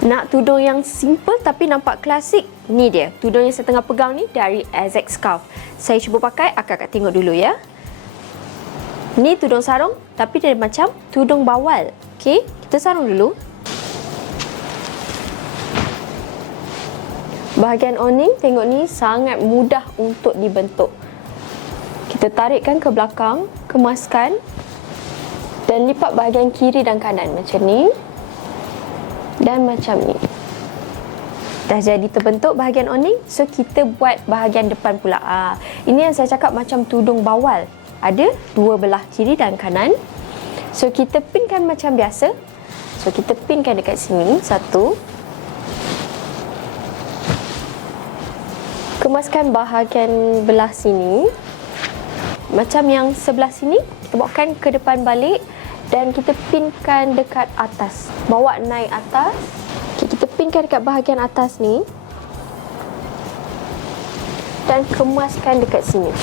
Nak tudung yang simple tapi nampak klasik? Ni dia, tudung yang saya tengah pegang ni dari Azek Scarf. Saya cuba pakai, akak tengok dulu ya. Ni tudung sarung tapi dia macam tudung bawal. Okey, kita sarung dulu. Bahagian awning, tengok ni sangat mudah untuk dibentuk. Kita tarikkan ke belakang, kemaskan dan lipat bahagian kiri dan kanan macam ni. Dan macam ni. Dah jadi terbentuk bahagian awning. So kita buat bahagian depan pula. Ini yang saya cakap macam tudung bawal. Ada dua belah kiri dan kanan. So kita pinkan macam biasa. So kita pinkan dekat sini. Satu. Kemaskan bahagian belah sini. Macam yang sebelah sini. Kita bawakan ke depan balik. Dan kita pinkan dekat atas. Bawa naik atas. Okay, kita pinkan dekat bahagian atas ni. Dan kemaskan dekat sini.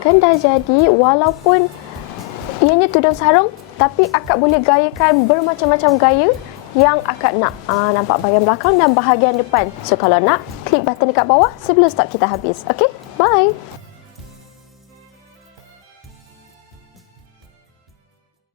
Kan dah jadi. Walaupun ianya tudung sarung, tapi akak boleh gayakan bermacam-macam gaya yang akak nak. Nampak bahagian belakang dan bahagian depan. So kalau nak, klik button dekat bawah sebelum stok kita habis. Okay, bye!